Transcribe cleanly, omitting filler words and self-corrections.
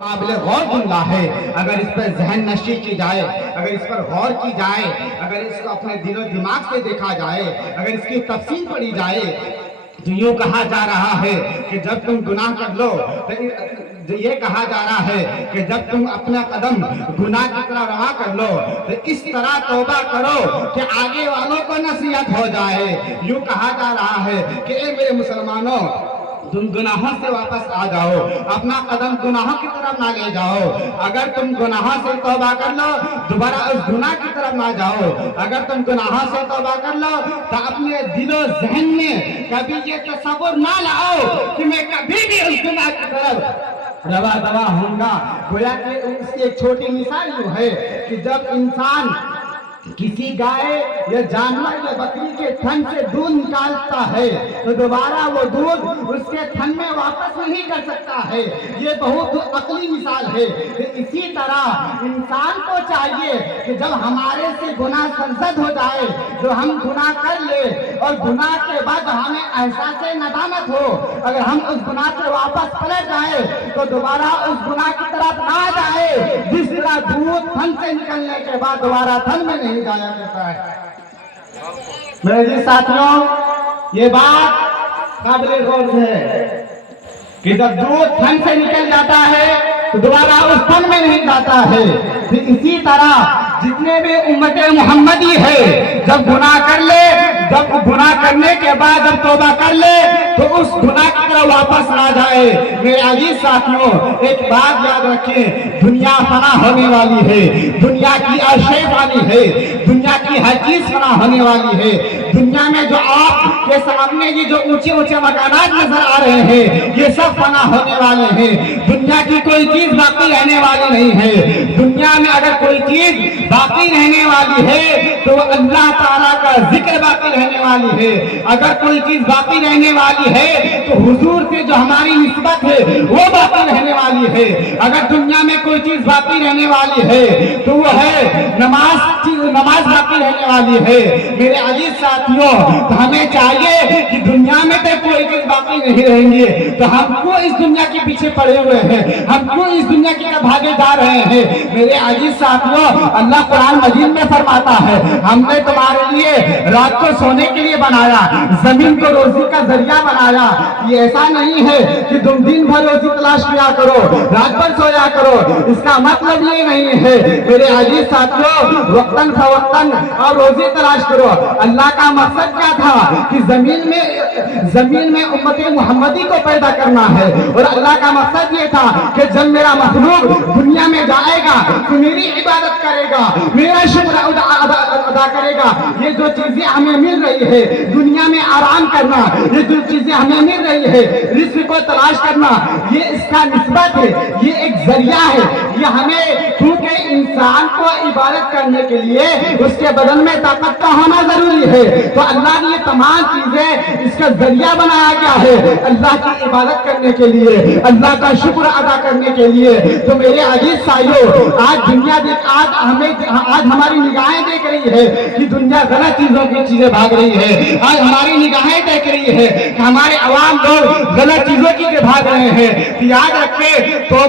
قابل غور جملہ ہے، اگر اس پر ذہن نشی کی جائے، اگر اس پر غور کی جائے، اگر اس کو اپنے دل و دماغ سے دیکھا جائے، اگر اس کی تفصیل پڑھی جائے تو یوں کہا جا رہا ہے کہ جب تم گناہ کر لو تو یہ کہا جا رہا ہے کہ جب تم اپنا قدم گناہ کی طرح روا کر لو تو اس طرح توبہ کرو کہ آگے والوں کو نصیحت ہو جائے۔ یوں کہا جا رہا ہے کہ اے میرے مسلمانوں، تم گناہوں سے واپس آ جاؤ، اپنا قدم گناہوں کی طرف نہ لے جاؤ۔ اگر تم گناہوں سے توبہ کر لو دوبارہ اس گناہ کی طرف نہ جاؤ۔ اگر تم گناہوں سے توبہ کر لو تو اپنے دل و ذہن میں کبھی یہ تصور نہ لاؤ کہ میں کبھی بھی اس گناہ کی طرف روا دوا ہوں گا۔ گویا کہ اس کی ایک چھوٹی مثال یوں ہے کہ جب انسان کسی گائے یا جانور یا بکری کے تھن سے دودھ نکالتا ہے تو دوبارہ وہ دودھ اس کے تھن میں واپس نہیں کر سکتا ہے۔ یہ بہت عقلی مثال ہے۔ اسی طرح انسان کو چاہیے کہ جب ہمارے سے گناہ سرزد ہو جائے، جو ہم گناہ کر لے اور گناہ کے بعد ہمیں احساس ندامت ہو، اگر ہم اس گناہ سے واپس پلٹ جائے تو دوبارہ اس گناہ کی طرف نہ جائے جس طرح دودھ تھن سے نکلنے کے بعد دوبارہ تھن میں نہیں جایا کرتا ہے۔ میرے جی ساتھیوں، یہ بات قابل غور ہے کہ جب دودھ تھن سے نکل جاتا ہے تو دوبارہ اس تھن میں نہیں جاتا ہے۔ اسی طرح جتنے بھی امت محمدی ہے جب گناہ کر لے، جب گناہ کرنے کے بعد جب توبہ کر لے تو اس گناہ کی طرف واپس نہ جائے۔ میرے عزیز ساتھیوں، ایک بات یاد رکھیں، دنیا فنا ہونے والی ہے، دنیا کی اشیاء فانی ہے، دنیا کی ہر چیز فنا ہونے والی ہے۔ دنیا میں جو آپ کے سامنے یہ جو اونچے اونچے مکانات نظر آ رہے ہیں یہ سب فنا ہونے والے ہیں۔ دنیا کی کوئی چیز باقی رہنے والی نہیں ہے۔ دنیا میں اگر کوئی چیز باقی رہنے والی ہے تو اللہ تعالیٰ کا ذکر باقی رہنے والی ہے۔ اگر کوئی چیز باقی رہنے والی ہے تو حضور سے جو ہماری نسبت ہے وہ باقی رہنے والی ہے۔ اگر دنیا میں کوئی چیز باقی رہنے والی ہے تو وہ ہے نماز باقی رہنے والی ہے۔ میرے عزیز ساتھیوں، ہمیں چاہیے کہ دنیا میں تو کوئی چیز باقی نہیں رہیں گے تو ہم کیوں اس دنیا کے پیچھے پڑے ہوئے ہیں، ہم کیوں اس دنیا کی طرف بھاگے جا رہے ہیں۔ میرے عزیز ساتھیوں، اللہ قرآن مجید میں فرماتا ہے ہم نے تمہارے لیے رات کو سونے کے لیے بنایا، زمین کو روزی کا ذریعہ بنایا۔ یہ ایسا نہیں ہے کہ تم دن بھر روزی تلاش کیا کرو، رات بھر سویا کرو، اس کا مطلب یہ نہیں ہے۔ میرے عزیز ساتھیوں، وقتاً فوقتاً اور روزی تلاش کرو۔ اللہ کا مقصد کیا تھا کہ زمین میں امت محمدی کو پیدا کرنا ہے، اور اللہ کا مقصد یہ تھا کہ جب میرا مخلوق دنیا میں جائے گا تو میری عبادت کرے گا، میرا شکر ادا کرے گا۔ یہ جو چیزیں ہمیں مل رہی ہے دنیا میں آرام کرنا، یہ جو چیزیں ہمیں مل رہی ہے رزق کو تلاش کرنا، یہ اس کا نسبت ہے، یہ ایک ذریعہ ہے۔ یہ ہمیں کیونکہ انسان کو عبادت کرنے کے لیے اس کے بدن میں طاقت کا ہونا ضروری ہے، تو اللہ نے یہ تمام چیزیں اس کا ذریعہ بنایا گیا ہے اللہ کی عبادت کرنے کے لیے، اللہ کا شکر ادا کرنے کے لیے۔ تو میرے عزیز سائیوں، آج دنیا آج ہماری نگاہیں دیکھ رہی ہے کہ دنیا غلط چیزوں کی چیزیں بھاگ رہی ہے۔ آج ہماری نگاہیں دیکھ رہی ہے کہ ہمارے عوام لوگ غلط چیزوں کی بھاگ رہے ہیں۔ یاد رکھیں تو